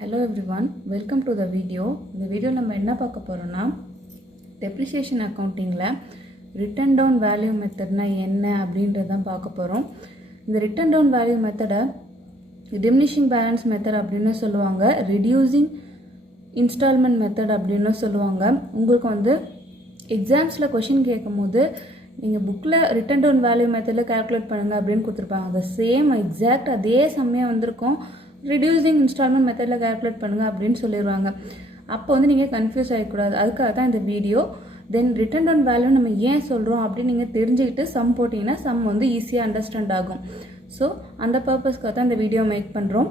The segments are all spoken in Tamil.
Hello everyone, welcome to the video. இந்த வீடியோ நம்ம என்ன பார்க்க போறோம்னா depreciation accountingல written down value methodனா என்ன அப்படின்றத தான் பார்க்க போறோம். இந்த written down value methodை diminishing balance method அப்படினு சொல்லுவாங்க, reducing instalment method அப்படினு சொல்லுவாங்க. உங்களுக்கு வந்து எக்ஸாம்ஸ்ல क्वेश्चन கேட்கும்போது நீங்க புக்ல written down value methodல கால்குலேட் பண்ணுங்க அப்படினு கொடுத்திருப்பாங்க. the same exact அதே சமயம் வந்திருக்கும் reducing installment methodல கால்குலேட் பண்ணுங்க அப்படினு சொல்லிடுவாங்க. அப்போ வந்து நீங்க கன்ஃபியூஸ் ஆகக்கூடாது. அதுக்காக தான் இந்த வீடியோ. தென் written down value நம்ம ஏன் சொல்றோம் அப்படி நீங்க தெரிஞ்சிக்கிட்டு சம் போட்டீங்கன்னா சம் வந்து ஈஸியா அண்டர்ஸ்டாண்ட் ஆகும். ஸோ அந்த பர்பஸ்க்காக தான் இந்த வீடியோ மேக் பண்றோம்.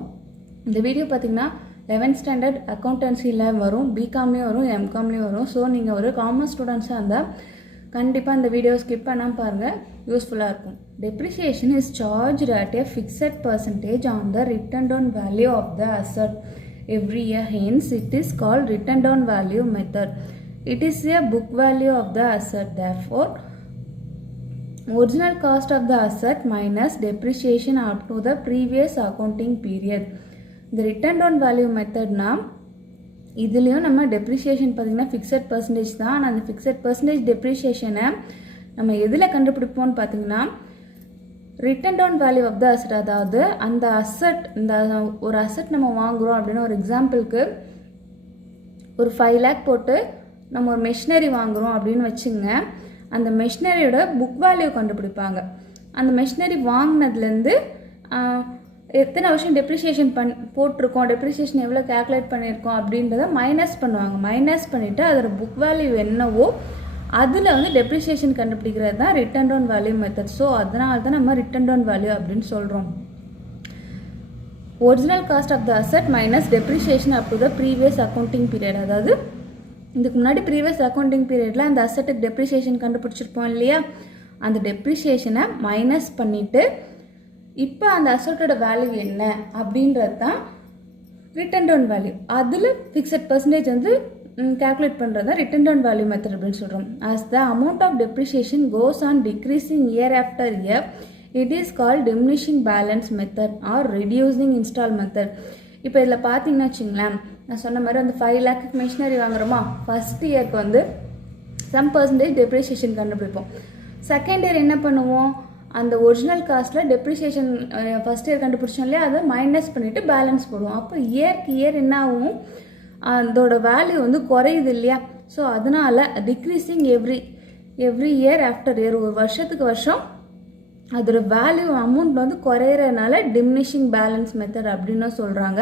இந்த வீடியோ பார்த்தீங்கன்னா 11th ஸ்டாண்டர்ட் அக்கௌண்டன்சில வரும், பிகாம்லயும் வரும், எம்காம்லயும் வரும். ஸோ நீங்க ஒரு காமர்ஸ் ஸ்டூடெண்ட்ஸா இருந்தா கண்டிப்பா இந்த வீடியோ ஸ்கிப் பண்ணாம பாருங்க, யூஸ்ஃபுல்லா இருக்கும். Depreciation is charged at a fixed percentage on the written down value of the asset every year. Hence, it is called written down value method. It is a book value of the asset. Therefore, original cost of the asset minus depreciation up to the previous accounting period. The written down value method na இதுலயும் நம்ம depreciation பாத்தீங்கன்னா fixed percentage தான். அந்த fixed percentage depreciation நம்ம எதுல கண்டுபிடிப்போம்னு பாத்தீங்கன்னா written down value of the asset, அதாவது அந்த asset, இந்த ஒரு asset நம்ம வாங்குறோம் அப்படினா ஒரு எக்ஸாம்பிளுக்கு ஒரு 5 lakh போட்டு நம்ம ஒரு மெஷினரி வாங்குறோம் அப்படினு வெச்சுங்க. அந்த மெஷினரியோட புக் வேல்யூ கண்டுபிடிப்பாங்க. அந்த மெஷினரி வாங்குனதுல இருந்து எத்தனை வருஷம் டெப்ரிசியேஷன் போட்டிருக்கோம், டெப்ரிசியேஷன் எவ்வளோ கால்குலேட் பண்ணியிருக்கோம் அப்படின்றத மைனஸ் பண்ணுவாங்க. மைனஸ் பண்ணிவிட்டு அதோட புக் வேல்யூ என்னவோ அதில் வந்து டெப்ரிசியேஷன் கண்டுபிடிக்கிறது தான் written down value method. So அதனால தான் நம்ம ரிட்டன் டவுன் வேல்யூ அப்படின்னு சொல்கிறோம். Original cost of the asset minus depreciation up to the previous accounting period. அதாவது இதுக்கு முன்னாடி ப்ரீவியஸ் அக்கௌண்டிங் பீரியடில் அந்த அசட்டுக்கு டெப்ரிசியேஷன் கண்டுபிடிச்சிருப்போம் இல்லையா, அந்த டெப்ரிசியேஷனை மைனஸ் பண்ணிவிட்டு இப்போ அந்த அசட்டோட வேல்யூ என்ன அப்படின்றது தான் ரிட்டன் டவுன் வேல்யூ. அதில் ஃபிக்ஸட் பர்சன்டேஜ் வந்து calculate பண்ணுறது தான் written down value method அப்படின்னு சொல்கிறோம். as the amount of depreciation goes on decreasing year after year, it is called diminishing balance method or reducing installment method. இப்போ இதில் பார்த்தீங்கன்னா வச்சுங்களேன், நான் சொன்ன மாதிரி அந்த 5 lakh மிஷினரி வாங்குறோமா, ஃபர்ஸ்ட் இயருக்கு வந்து சம் பர்சன்டேஜ் டெப்ரிசியேஷன் கண்டுபிடிப்போம். செகண்ட் இயர் என்ன பண்ணுவோம், அந்த ஒரிஜினல் காஸ்ட்டில் டெப்ரிசியேஷன் ஃபர்ஸ்ட் இயர் கண்டுபிடிச்சோம் இல்லையா, அதை மைனஸ் பண்ணிவிட்டு பேலன்ஸ் போடுவோம். அப்போ இயர்க்கு இயர் என்ன ஆகும், அதோட வேல்யூ வந்து குறையுது இல்லையா. ஸோ அதனால decreasing every year after year, ஒரு வருஷத்துக்கு வருஷம் அதோட வேல்யூ அமௌண்ட் வந்து குறையிறதுனால டிமினிஷிங் பேலன்ஸ் மெத்தட் அப்படின்னு சொல்கிறாங்க.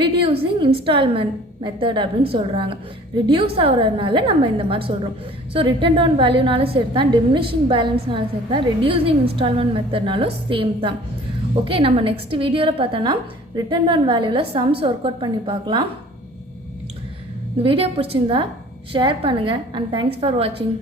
ரிடியூசிங் இன்ஸ்டால்மெண்ட் மெத்தட் அப்படின்னு சொல்கிறாங்க. ரிடியூஸ் ஆகிறதுனால நம்ம இந்த மாதிரி சொல்கிறோம். ஸோ ரிட்டன் டவுன் வேல்யூனாலும் சரி தான், டிமினிஷிங் பேலன்ஸ்னாலும் சரி தான், ரெடியூசிங் இன்ஸ்டால்மெண்ட் மெத்தட்னாலும் சேம் தான். ஓகே, நம்ம நெக்ஸ்ட் வீடியோவில் பார்த்தோன்னா ரிட்டன் டவுன் வேல்யூவில் சம்ஸ் ஒர்க் அவுட் பண்ணி பார்க்கலாம். இந்த வீடியோ பிடிச்சிருந்தா ஷேர் பண்ணுங்கள். அண்ட் தேங்க்ஸ் ஃபார் வாட்சிங்.